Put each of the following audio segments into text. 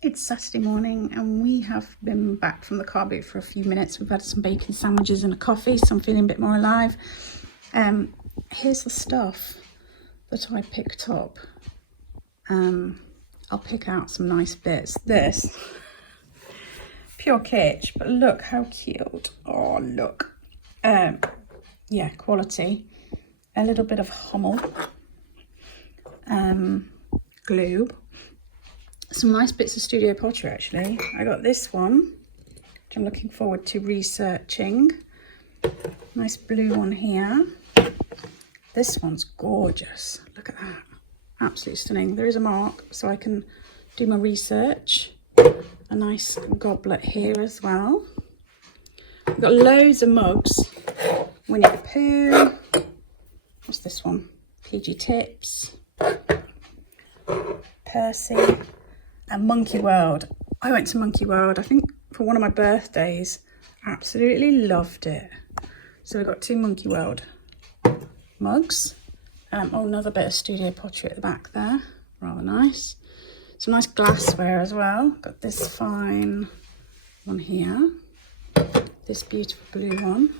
It's Saturday morning and we have been back from the car boot for a few minutes. We've had some bacon sandwiches and a coffee, so I'm feeling a bit more alive. Here's the stuff that I picked up. I'll pick out some nice bits. This, pure kitsch, but look how cute. Oh, look. Yeah, quality. A little bit of Hummel. Glue. Some nice bits of studio pottery actually. I got this one, which I'm looking forward to researching. Nice blue one here. This one's gorgeous. Look at that. Absolutely stunning. There is a mark so I can do my research. A nice goblet here as well. We've got loads of mugs. Winnie the Pooh. What's this one? PG Tips. Percy. And Monkey World. I went to Monkey World, I think, for one of my birthdays. Absolutely loved it. So we've got 2 Monkey World mugs. Oh, another bit of studio pottery at the back there. Rather nice. Some nice glassware as well. Got this fine one here. This beautiful blue one.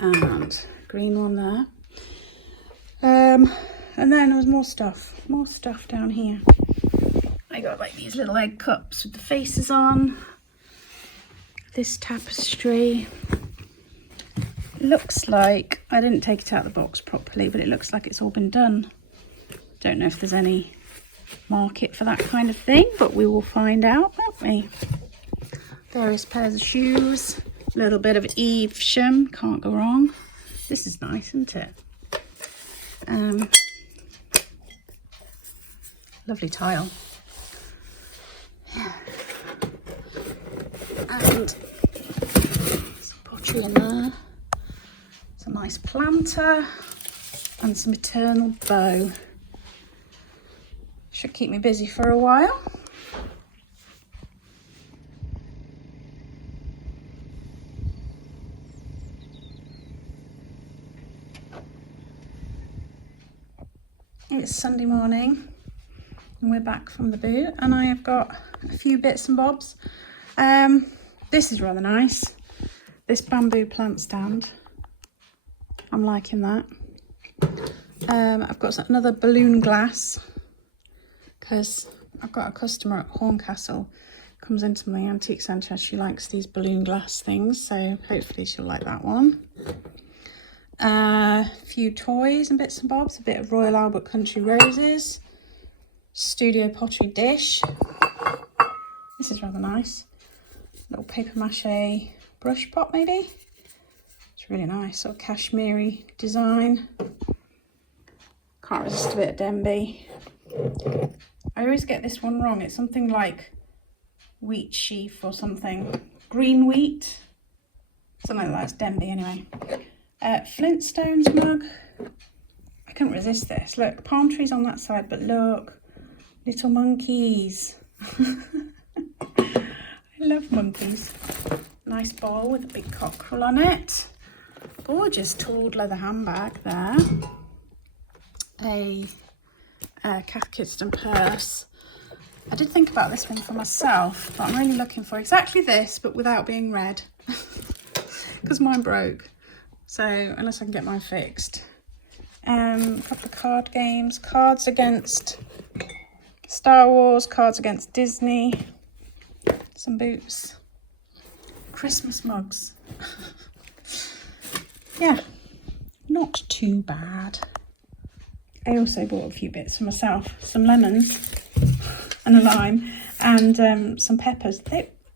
And green one there. And then there was more stuff down here. I got like these little egg cups with the faces on. This tapestry. Looks like, I didn't take it out of the box properly, but it looks like it's all been done. Don't know if there's any market for that kind of thing, but we will find out, won't we? Various pairs of shoes. A little bit of Evesham, can't go wrong. This is nice, isn't it? Lovely tile. And some pottery in there. It's a nice planter and some eternal bow. Should keep me busy for a while. It's Sunday morning and we're back from the boot, and I have got a few bits and bobs. This is rather nice. This bamboo plant stand. I'm liking that. I've got another balloon glass because I've got a customer at Horncastle comes into my antique centre. She likes these balloon glass things, so hopefully she'll like that one. A few toys and bits and bobs, a bit of Royal Albert Country Roses, studio pottery dish. This is rather nice. Little paper mache brush pot maybe. It's really nice, sort of cashmere design. Can't resist a bit of Denby. I always get this one wrong. It's something like wheat sheaf or something. Green wheat. Something like that. It's Denby anyway. Flintstones mug. I couldn't resist this. Look, palm trees on that side, but look, little monkeys. I love monkeys. Nice bowl with a big cockerel on it. Gorgeous tooled leather handbag there. A Cath Kidston purse. I did think about this one for myself, but I'm really looking for exactly this, but without being red, because mine broke. So unless I can get mine fixed. A couple of card games, Cards Against Star Wars, Cards Against Disney, some boots, Christmas mugs. Yeah, not too bad. I also bought a few bits for myself, some lemons and a lime and some peppers.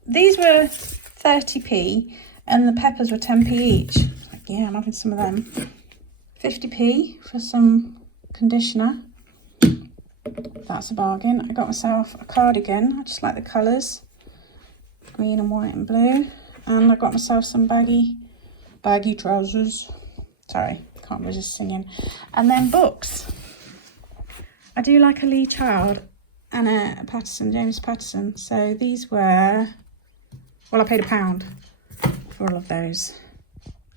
These were 30p and the peppers were 10p each. Like, yeah, I'm having some of them. 50p for some conditioner. That's a bargain. I got myself a cardigan. I just like the colours. Green and white and blue. And I got myself some baggy trousers. Sorry, can't resist singing. And then books. I do like a Lee Child and a Patterson, James Patterson. So these were, well, I paid £1 for all of those.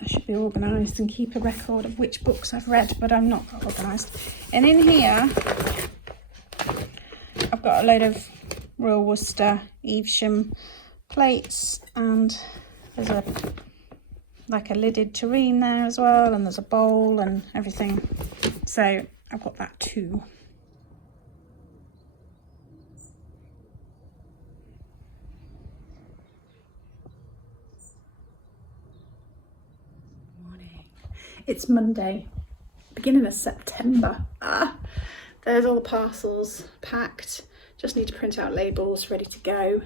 I should be organised and keep a record of which books I've read, but I'm not organised. And in here, I've got a load of Royal Worcester Evesham plates, and there's a lidded tureen there as well, and there's a bowl and everything. So I've got that too. It's Monday, beginning of September. There's all the parcels packed. Just need to print out labels, ready to go.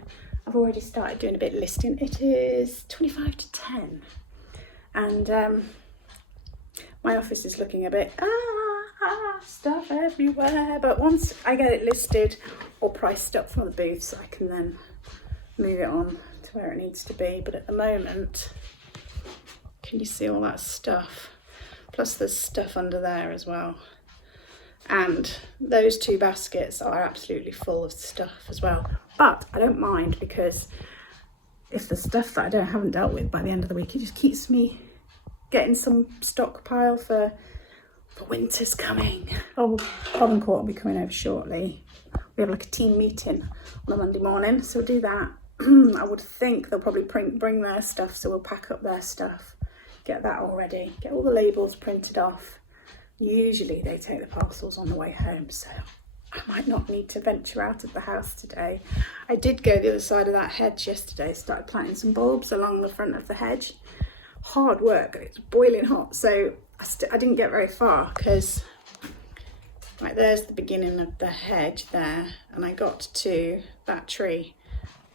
I've already started doing a bit of listing. It is 25 to 10. And my office is looking a bit, stuff everywhere. But once I get it listed or priced up from the booths, I can then move it on to where it needs to be. But at the moment, can you see all that stuff? Plus there's stuff under there as well. And those two baskets are absolutely full of stuff as well. But I don't mind, because if the stuff that I haven't dealt with by the end of the week, it just keeps me getting some stockpile for winter's coming. Oh, Bob and Court will be coming over shortly. We have like a team meeting on a Monday morning, so we'll do that. I would think they'll probably bring their stuff, so we'll pack up their stuff. Get that all ready, get all the labels printed off. Usually they take the parcels on the way home, so I might not need to venture out of the house today. I did go the other side of that hedge yesterday, started planting some bulbs along the front of the hedge. Hard work, it's boiling hot, so I didn't get very far, because right there's the beginning of the hedge there, and I got to that tree.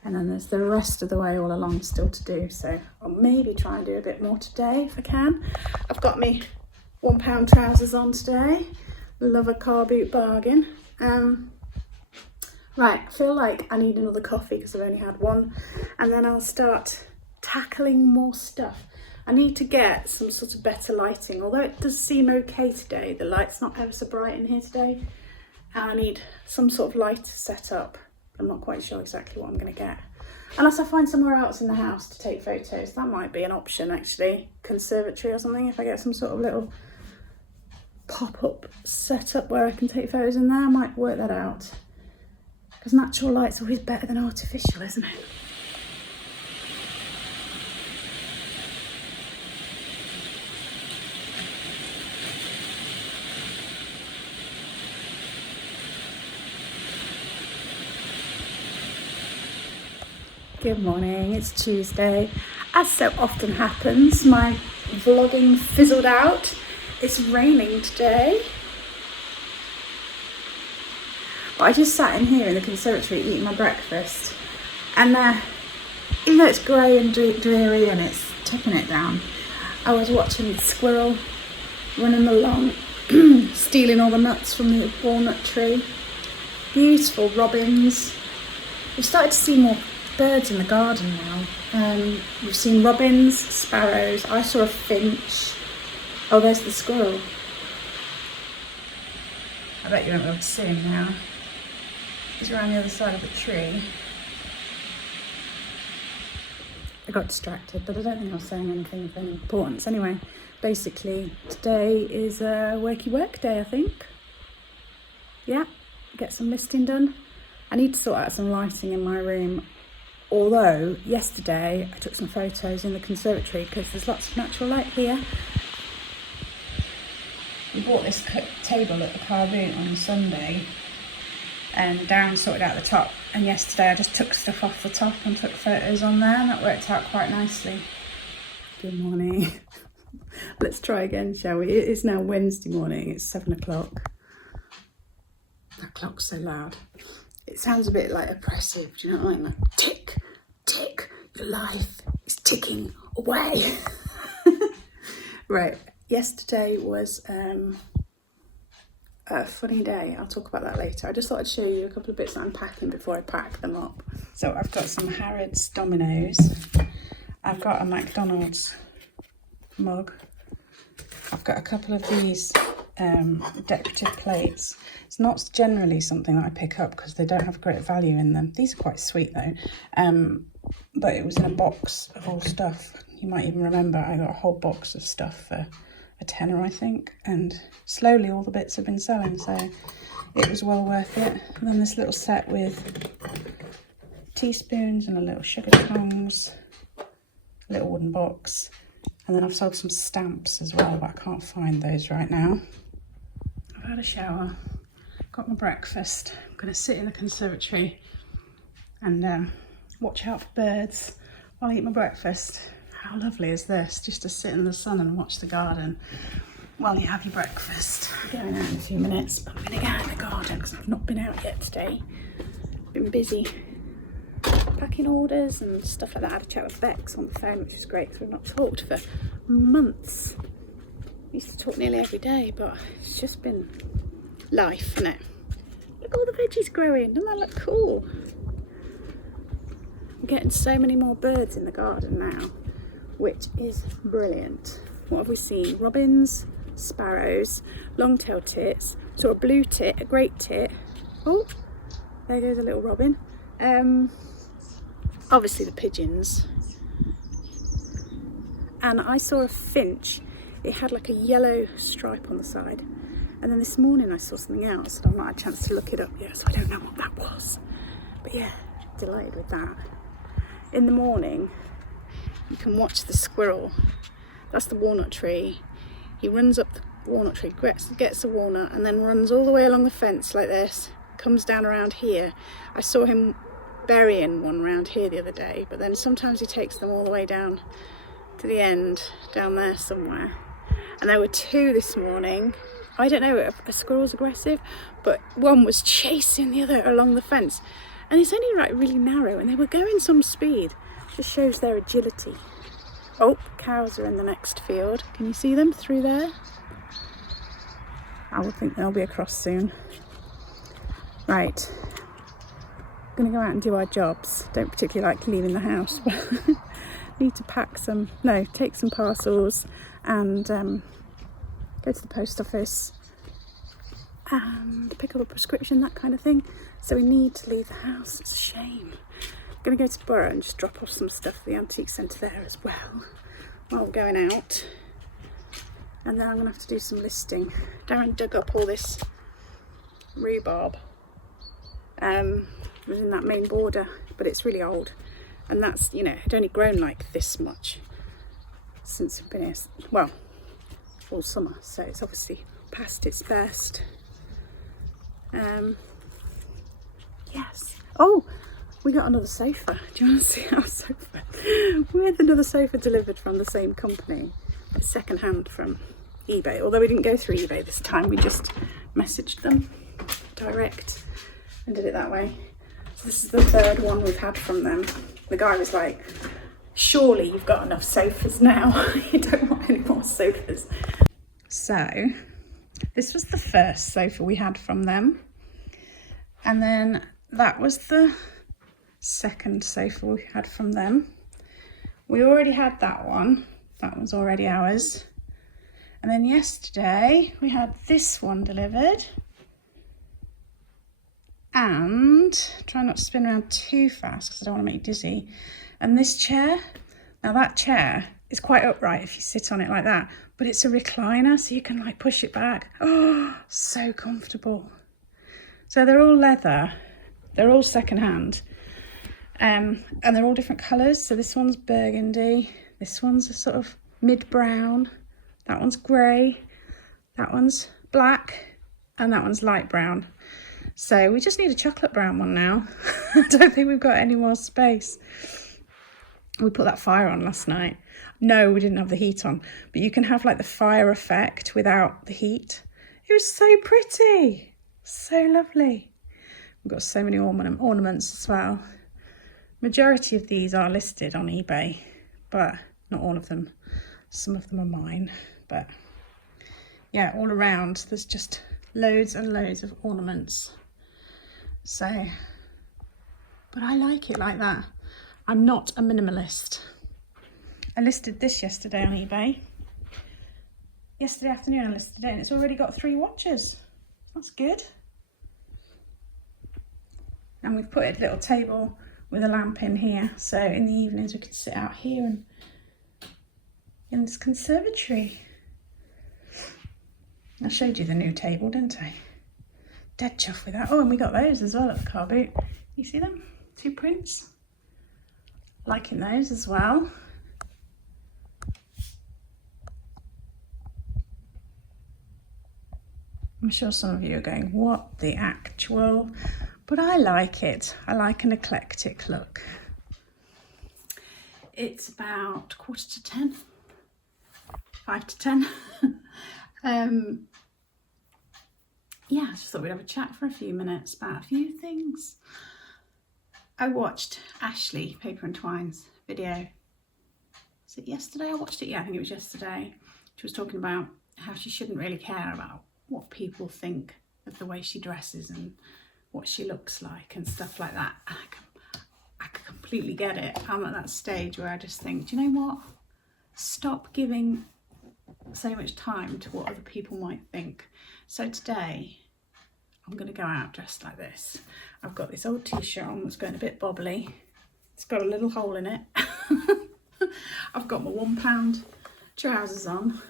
And then there's the rest of the way all along still to do. So I'll maybe try and do a bit more today if I can. I've got me £1 trousers on today. Love a car boot bargain. Right, I feel like I need another coffee because I've only had one. And then I'll start tackling more stuff. I need to get some sort of better lighting. Although it does seem okay today. The light's not ever so bright in here today. And I need some sort of light set up. I'm not quite sure exactly what I'm going to get. Unless I find somewhere else in the house to take photos. That might be an option actually. Conservatory or something. If I get some sort of little pop-up setup where I can take photos in there, I might work that out. Because natural light's always better than artificial, isn't it? Good morning, it's Tuesday. As so often happens, my vlogging fizzled out. It's raining today. But I just sat in here in the conservatory eating my breakfast. And even though it's grey and dreary and it's tipping it down, I was watching the squirrel running along, stealing all the nuts from the walnut tree. Beautiful robins. We've started to see more birds in the garden now. We've seen robins, sparrows. I saw a finch. Oh, there's the squirrel. I bet you won't be able to see him now. He's around the other side of the tree. I got distracted, but I don't think I was saying anything of any importance. Anyway, basically, today is a worky work day, I think. Yeah, get some listing done. I need to sort out some lighting in my room. Although, yesterday I took some photos in the conservatory because there's lots of natural light here. We bought this table at the car boot on Sunday, and Darren sorted out the top, and yesterday I just took stuff off the top and took photos on there, and that worked out quite nicely. Good morning. Let's try again, shall we? It is now Wednesday morning, it's 7 o'clock. That clock's so loud. It sounds a bit like oppressive, do you know what I mean? Like, tick, tick, your life is ticking away. Right, yesterday was a funny day. I'll talk about that later. I just thought I'd show you a couple of bits that I'm packing before I pack them up. So I've got some Harrods Dominoes. I've got a McDonald's mug. I've got a couple of these decorative plates. It's not generally something that I pick up because they don't have great value in them. These are quite sweet though, but it was in a box of all stuff. You might even remember I got a whole box of stuff for a tenner, I think, and slowly all the bits have been selling, so it was well worth it. And then this little set with teaspoons and a little sugar tongs, a little wooden box, and then I've sold some stamps as well, but I can't find those right now. I've had a shower, got my breakfast. I'm going to sit in the conservatory and watch out for birds while I eat my breakfast. How lovely is this, just to sit in the sun and watch the garden while you have your breakfast. I'm going out in a few minutes, but I'm going to get out in the garden because I've not been out yet today. Been busy packing orders and stuff like that. I had a chat with Bex on the phone, which was great because we've not talked for months. We used to talk nearly every day, but it's just been life, isn't it? Look at all the veggies growing, doesn't that look cool? I'm getting so many more birds in the garden now, which is brilliant. What have we seen? Robins, sparrows, long-tailed tits, saw a blue tit, a great tit. Oh, there goes a little robin. Obviously the pigeons. And I saw a finch. It had like a yellow stripe on the side. And then this morning I saw something else, and I've not had a chance to look it up yet, so I don't know what that was. But yeah, delighted with that. In the morning, you can watch the squirrel. That's the walnut tree. He runs up the walnut tree, gets a walnut, and then runs all the way along the fence like this, comes down around here. I saw him burying one around here the other day, but then sometimes he takes them all the way down to the end, down there somewhere. And there were two this morning. I don't know if a squirrel's aggressive, but one was chasing the other along the fence. And it's only like really narrow, and they were going some speed. Just shows their agility. Oh, cows are in the next field. Can you see them through there? I would think they'll be across soon. Right. Gonna go out and do our jobs. Don't particularly like leaving the house, but need to take some parcels and go to the post office and pick up a prescription, that kind of thing. So we need to leave the house. It's a shame. I'm gonna go to Borough and just drop off some stuff at the antique centre there as well while we're going out. And then I'm gonna have to do some listing. Darren dug up all this rhubarb. It was in that main border, but it's really old, and that's, you know, it had only grown like this much since we've been here, well, all summer, so it's obviously past its best. Yes. Oh, we got another sofa. Do you want to see our sofa? We had another sofa delivered from the same company. It's second hand from eBay, although we didn't go through eBay this time. We just messaged them direct and did it that way. So this is the third one we've had from them. The guy was like, surely you've got enough sofas now. You don't want any more sofas. So this was the first sofa we had from them. And then that was the second sofa we had from them. We already had that one. That was already ours. And then yesterday we had this one delivered. And try not to spin around too fast because I don't want to make you dizzy. And this chair, now that chair is quite upright if you sit on it like that, but it's a recliner, so you can like push it back. Oh, so comfortable. So they're all leather, they're all secondhand, and they're all different colours. So this one's burgundy, this one's a sort of mid-brown, that one's grey, that one's black, and that one's light brown. So we just need a chocolate brown one now. I don't think we've got any more space. We put that fire on last night. No, we didn't have the heat on, but you can have like the fire effect without the heat. It was so pretty, so lovely. We've got so many ornaments as well. Majority of these are listed on eBay, but not all of them. Some of them are mine, but yeah, all around there's just loads and loads of ornaments. So, but I like it like that. I'm not a minimalist. I listed this yesterday on eBay. yesterday afternoon I listed it and it's already got 3 watchers. That's good. And we've put a little table with a lamp in here, so in the evenings we could sit out here and in this conservatory. I showed you the new table, didn't I? Dead chuffed with that. Oh, and we got those as well at the car boot. You see them? 2 prints. Liking those as well. I'm sure some of you are going, what the actual? But I like it. I like an eclectic look. It's about 10:15, 5 to 10. Yeah, I just thought we'd have a chat for a few minutes about a few things. I watched Ashley Paper and Twine's video. Was it yesterday I watched it? Yeah, I think it was yesterday. She was talking about how she shouldn't really care about what people think of the way she dresses and what she looks like and stuff like that. And I completely get it. I'm at that stage where I just think, do you know what? Stop giving so much time to what other people might think. So today I'm going to go out dressed like this. I've got this old t-shirt on that's going a bit bobbly. It's got a little hole in it. I've got my £1 trousers on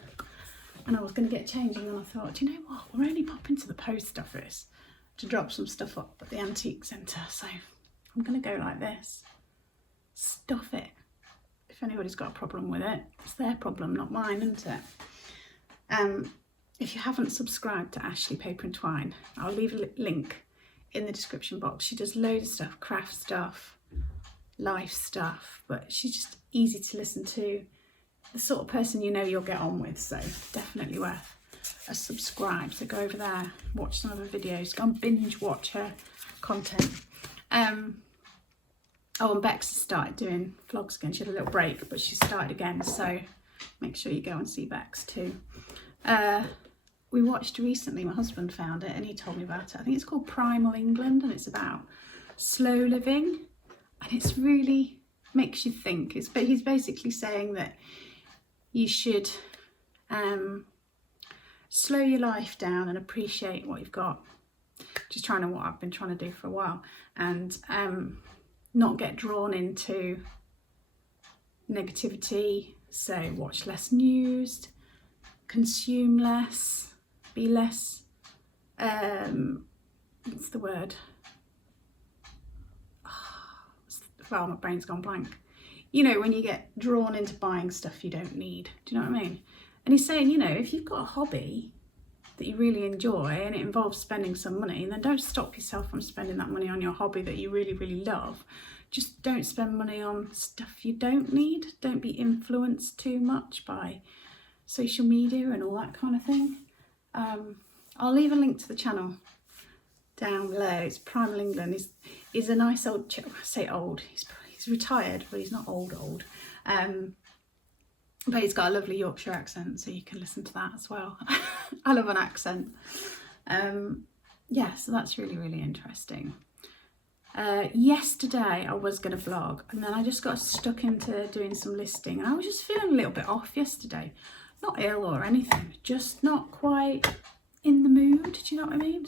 and I was going to get changing and I thought, do you know what? We're only popping to the post office to drop some stuff up at the antique centre, so I'm going to go like this. Stuff it. If anybody's got a problem with it, it's their problem, not mine, isn't it? If you haven't subscribed to Ashley Paper and Twine, I'll leave a link in the description box. She does loads of stuff, craft stuff, life stuff, but she's just easy to listen to. The sort of person you know you'll get on with, so definitely worth a subscribe. So go over there, watch some of her videos, go and binge watch her content. Oh, and Bex has started doing vlogs again. She had a little break, but she started again, so make sure you go and see Bex too. We watched recently, my husband found it and he told me about it. I think it's called Primal England and it's about slow living and it's really makes you think. But he's basically saying that you should slow your life down and appreciate what you've got. Which is what I've been trying to do for a while, and not get drawn into negativity. So watch less news, consume less, be less, what's the word? Well, my brain's gone blank. You know, when you get drawn into buying stuff you don't need. Do you know what I mean? And he's saying, you know, if you've got a hobby that you really enjoy and it involves spending some money, then don't stop yourself from spending that money on your hobby that you really, really love. Just don't spend money on stuff you don't need. Don't be influenced too much by social media and all that kind of thing. I'll leave a link to the channel down below. It's Primal England. He's a nice old chap. I say old. He's retired, but he's not old. But he's got a lovely Yorkshire accent, so you can listen to that as well. I love an accent. Yeah, so that's really, really interesting. Yesterday I was going to vlog and then I just got stuck into doing some listing and I was just feeling a little bit off yesterday. Not ill or anything, just not quite in the mood, do you know what I mean?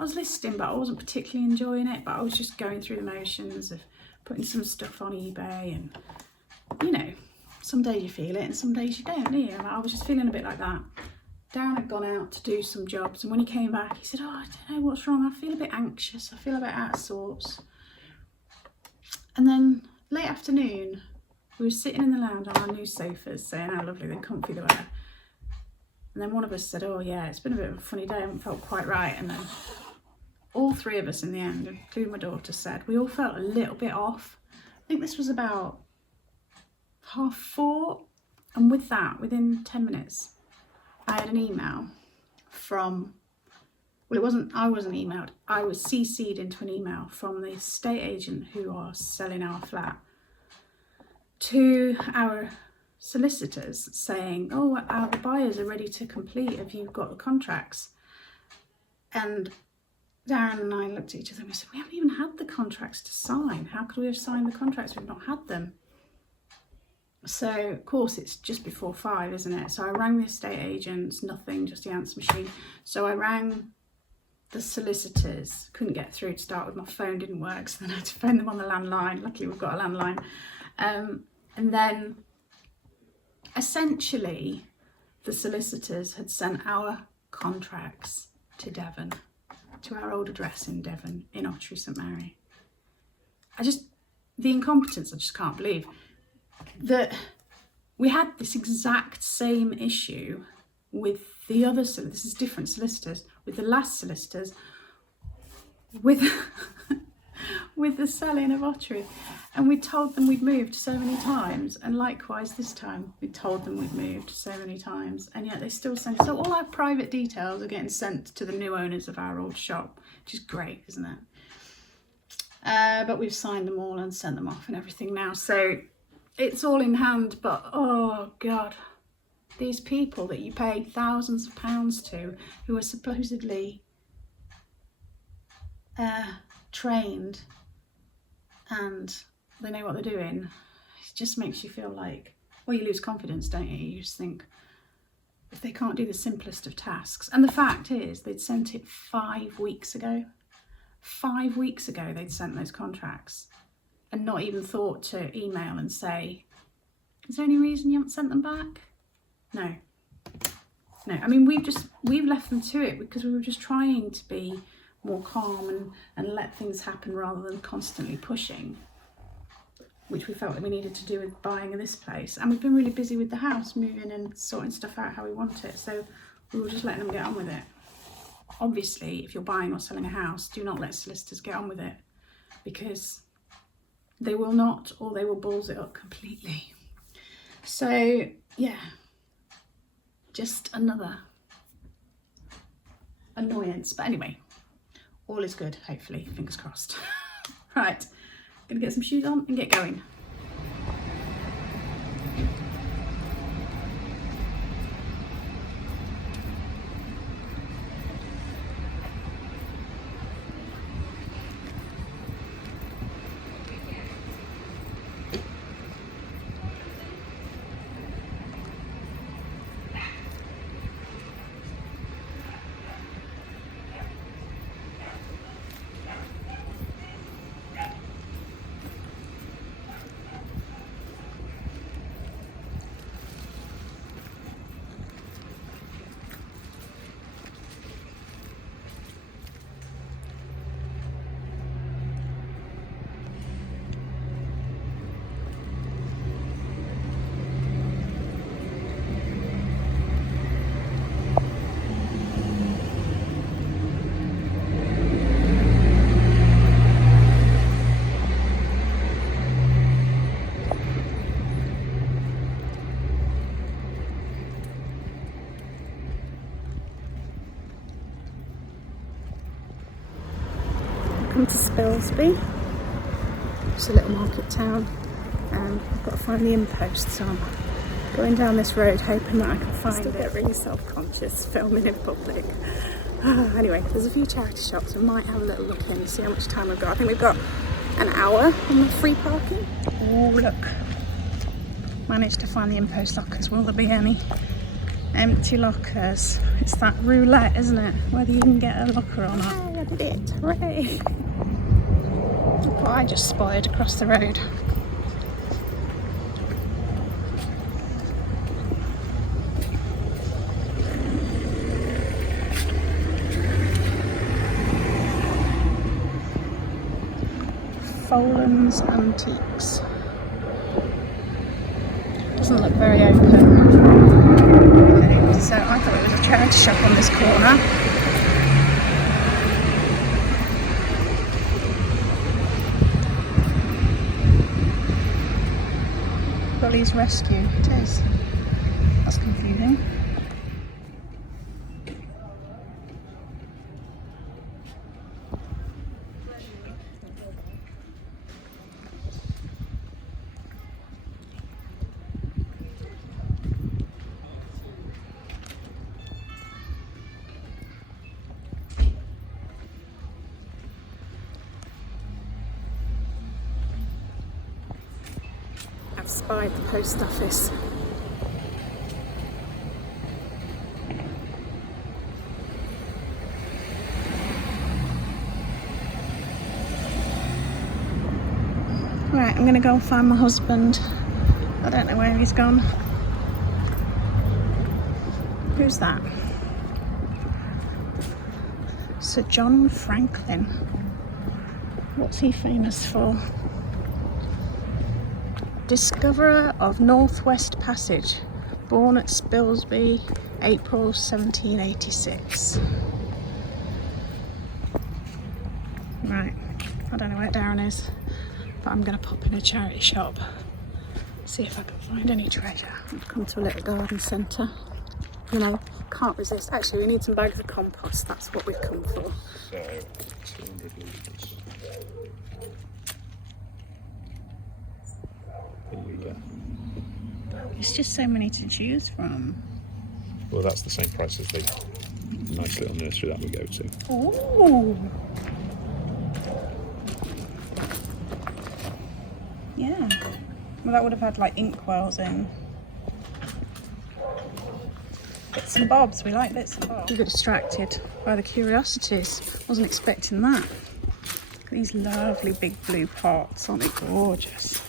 I was listing but I wasn't particularly enjoying it, but I was just going through the motions of putting some stuff on eBay and, you know, some days you feel it and some days you don't, do you? And I was just feeling a bit like that. Darren had gone out to do some jobs and when he came back he said, oh, I don't know what's wrong, I feel a bit anxious, I feel a bit out of sorts. And then late afternoon we were sitting in the lounge on our new sofas saying how lovely and comfy they were. And then one of us said, oh yeah, it's been a bit of a funny day, I haven't felt quite right. And then all 3 of us in the end, including my daughter, said we all felt a little bit off. I think this was about 4:30, and with that, within 10 minutes, I had an email from, well, I wasn't emailed, I was CC'd into an email from the estate agent who are selling our flat to our solicitors saying, oh, the buyers are ready to complete, have you got the contracts? And Darren and I looked at each other and we said, we haven't even had the contracts to sign. How could we have signed the contracts? We've not had them. So of course it's just before 5, isn't it? So I rang the estate agents, nothing, just the answer machine. So I rang the solicitors, couldn't get through to start with, my phone didn't work, so then I had to phone them on the landline. Luckily we've got a landline. And then essentially the solicitors had sent our contracts to Devon, to our old address in Devon, in Ottery St Mary. The incompetence, I just can't believe that we had this exact same issue with the other solicitors. This is different solicitors, with the last solicitors, with with the selling of Ottery, and we told them we'd moved so many times, and likewise this time we told them we'd moved so many times, and yet they still send. So all our private details are getting sent to the new owners of our old shop, which is great, isn't it? But we've signed them all and sent them off and everything now, so it's all in hand. But oh god, these people that you pay thousands of pounds to, who are supposedly trained and they know what they're doing, it just makes you feel like, well, you lose confidence, don't you? You just think, if they can't do the simplest of tasks. And the fact is, they'd sent it 5 weeks ago. 5 weeks ago they'd sent those contracts, and not even thought to email and say, is there any reason you haven't sent them back? No. I mean, we've left them to it because we were just trying to be more calm and let things happen rather than constantly pushing, which we felt that we needed to do with buying this place. And we've been really busy with the house, moving and sorting stuff out how we want it, so we were just letting them get on with it. Obviously, if you're buying or selling a house, do not let solicitors get on with it, because they will not, or they will balls it up completely. So yeah, just another annoyance. But anyway, all is good, hopefully, fingers crossed. Right, gonna get some shoes on and get going. Welcome to Spilsby. It's a little market town. I've got to find the impost, so I'm going down this road hoping that I can find it. I get really self-conscious filming in public. Anyway, there's a few charity shops. We might have a little look in, see how much time we've got. I think we've got an hour on the free parking. Oh look, managed to find the impost lockers. Will there be any empty lockers? It's that roulette, isn't it? Whether you can get a locker or not. I did it, hooray! Look what I just spotted across the road. Folan's Antiques. Doesn't look very open. So I thought it was a charity shop on this corner. Bully's Rescue, it is. That's confusing. spied the post office. Right, I'm gonna go and find my husband. I don't know where he's gone. Who's that? Sir John Franklin. What's he famous for? Discoverer of Northwest Passage, born at Spilsby, April 1786. Right, I don't know where Darren is, but I'm going to pop in a charity shop, see if I can find any treasure. I've come to a little garden centre. You know, can't resist. Actually, we need some bags of compost, that's what we've come for. So, 200 litres. It's just so many to choose from. Well, that's the same price as the nice little nursery that we go to. Ooh. Yeah. Well, that would have had like inkwells in. Bits and bobs. We like bits and bobs. We got distracted by the curiosities. Wasn't expecting that. Look at these lovely big blue pots. Aren't they gorgeous?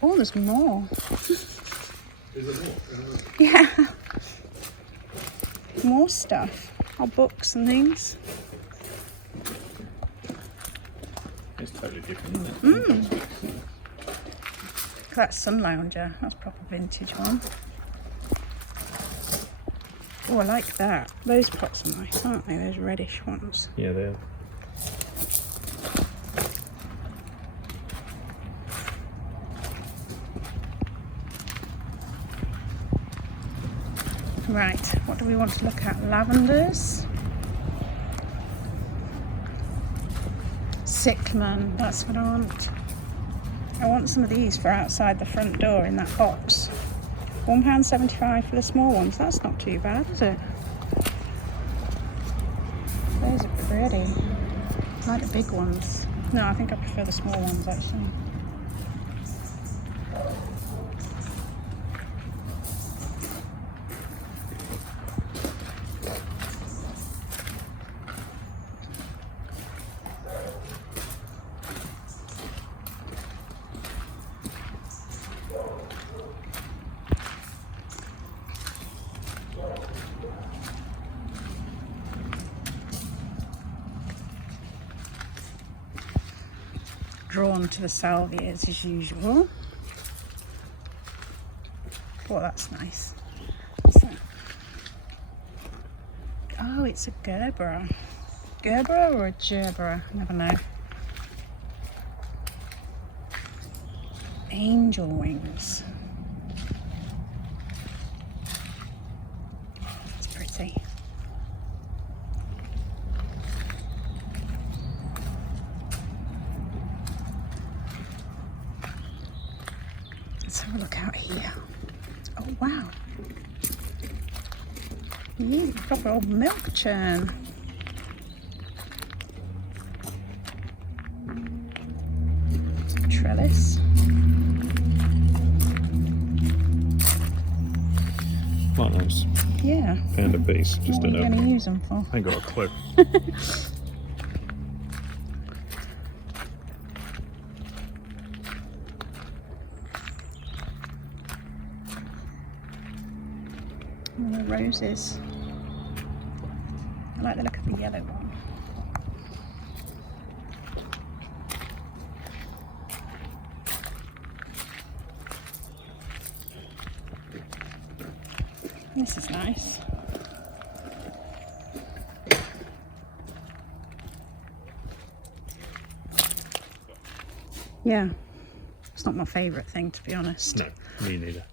Oh, there's more. Is there more? Yeah. More stuff. Our books and things. It's totally different, isn't it? Look at that sun lounger. That's a proper vintage one. Oh, I like that. Those pots are nice, aren't they? Those reddish ones. Yeah, they are. Right, what do we want to look at? Lavenders. Cyclamen, that's what I want. I want some of these for outside the front door in that box. £1.75 for the small ones. That's not too bad, is it? Those are pretty. I like the big ones. No, I think I prefer the small ones actually. Drawn to the salvias as usual. Oh, that's nice. What's that? Oh, it's a gerbera. Gerbera or a gerbera? I never know. Angel wings. Oh, that's pretty. Let's have a look out here. Oh wow. Yeah, proper old milk churn. Trellis. Quite nice. Yeah. Found a piece, just What are don't you know. going to use them for? I ain't got a clue. Oh, the roses. I like the look of the yellow one. This is nice. Yeah, it's not my favourite thing, to be honest. No, me neither.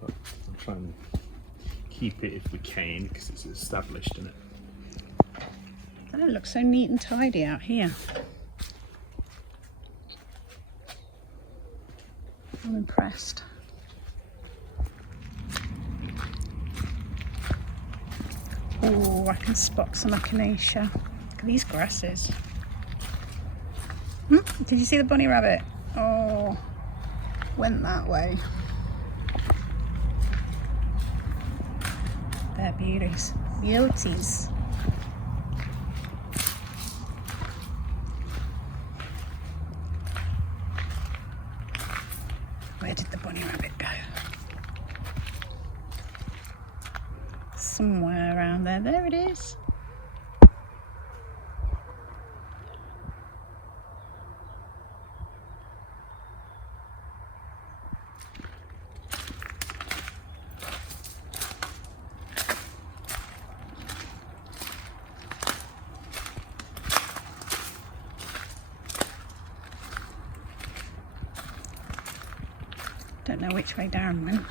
But I'm trying to keep it if we can, because it's established in it. Oh, it looks so neat and tidy out here. I'm impressed. Oh, I can spot some echinacea. Look at these grasses. Did you see the bunny rabbit? Oh, went that way. They're beauties. Beauties. Where did the bunny rabbit go? Somewhere around there. There it is. Don't know which way Darren went.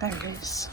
There it is.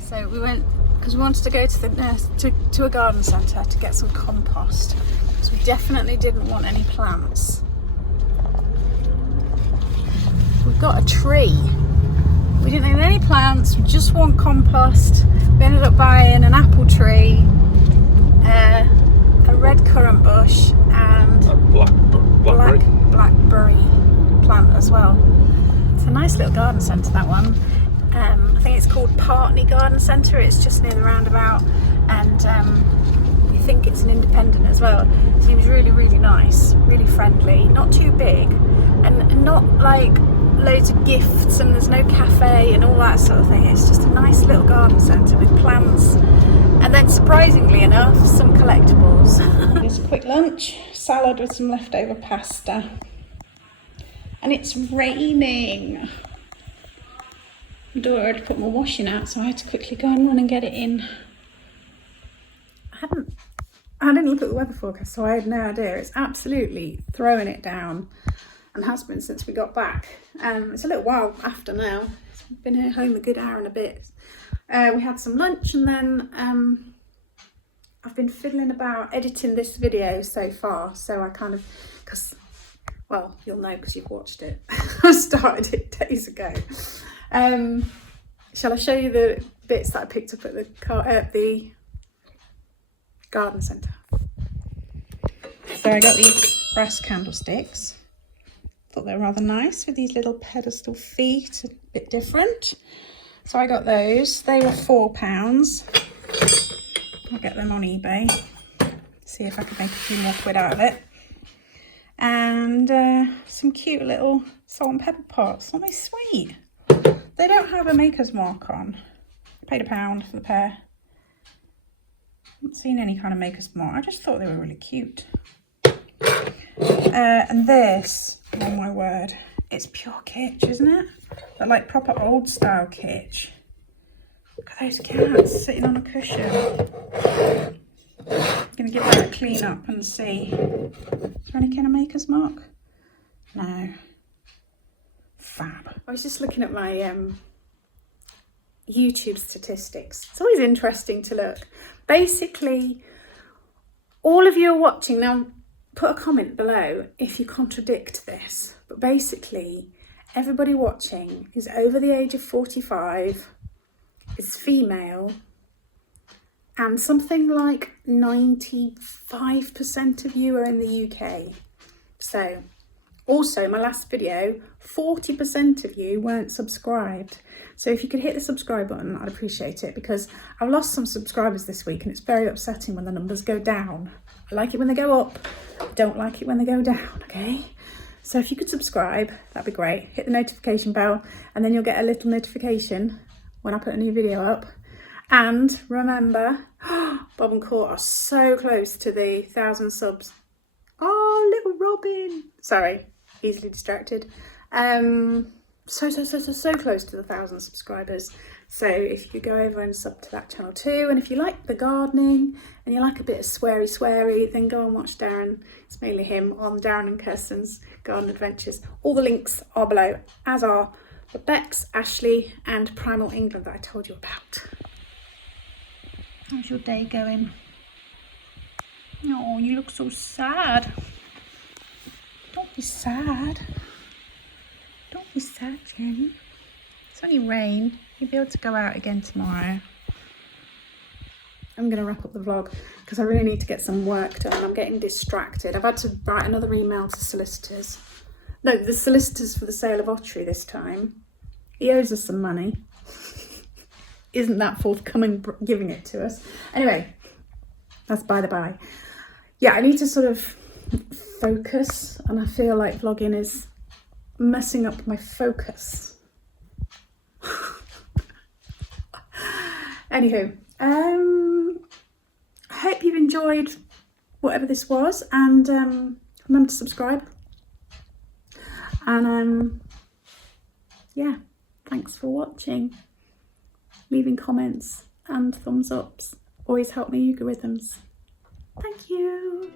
So we went because we wanted to go to the to a garden centre to get some compost. So we definitely didn't want any plants. We've got a tree. We didn't need any plants. We just want compost. We ended up buying an apple tree, a red currant bush, and a blackberry plant as well. It's a nice little garden centre, that one. I think it's called Partney Garden Centre. It's just near the roundabout, and I think it's an independent as well. It seems really, really nice, really friendly, not too big, and not like loads of gifts, and there's no cafe and all that sort of thing. It's just a nice little garden centre with plants, and then surprisingly enough, some collectibles. Just a quick lunch, salad with some leftover pasta, and it's raining. My daughter had put my washing out, so I had to quickly go and run and get it in. I didn't look at the weather forecast, so I had no idea. It's absolutely throwing it down, and has been since we got back. It's a little while after now. It's been here home a good hour and a bit. We had some lunch, and then I've been fiddling about editing this video so far. So I kind of, well, you'll know because you've watched it. I started it days ago. Shall I show you the bits that I picked up at the garden centre? So I got these brass candlesticks. Thought they were rather nice with these little pedestal feet, a bit different. So I got those. They were £4. I'll get them on eBay. See if I can make a few more quid out of it. And some cute little salt and pepper pots. Aren't they sweet? They don't have a maker's mark on. I paid £1 for the pair. Haven't seen any kind of maker's mark. I just thought they were really cute. And this, oh my word, it's pure kitsch, isn't it? But like proper old style kitsch. Look at those cats sitting on a cushion. I'm gonna give that a clean up and see. Is there any kind of maker's mark? No. Fab. I was just looking at my YouTube statistics. It's always interesting to look. Basically, all of you are watching now. Put a comment below if you contradict this. But basically, everybody watching is over the age of 45, is female, and something like 95% of you are in the UK. So Also, my last video, 40% of you weren't subscribed. So if you could hit the subscribe button, I'd appreciate it, because I've lost some subscribers this week and it's very upsetting when the numbers go down. I like it when they go up, I don't like it when they go down, okay? So if you could subscribe, that'd be great. Hit the notification bell and then you'll get a little notification when I put a new video up. And remember, Bob and Court are so close to the 1,000 subs. Oh, little Robin. Sorry, easily distracted. So close to the 1,000 subscribers. So if you could go over and sub to that channel too. And if you like the gardening and you like a bit of sweary, then go and watch Darren. It's mainly him on Darren and Kirsten's Garden Adventures. All the links are below, as are the Bex, Ashley and Primal England that I told you about. How's your day going? Oh, you look so sad. Don't be sad. Don't be sad, Jenny. It's only rain. You'll be able to go out again tomorrow. I'm going to wrap up the vlog because I really need to get some work done. I'm getting distracted. I've had to write another email to solicitors. No, the solicitors for the sale of Ottery this time. He owes us some money. Isn't that forthcoming giving it to us? Anyway, that's by the by. Yeah, I need to sort of focus, and I feel like vlogging is messing up my focus. Anywho, I hope you've enjoyed whatever this was, and remember to subscribe. And yeah, thanks for watching. Leaving comments and thumbs ups always help my algorithms. Thank you.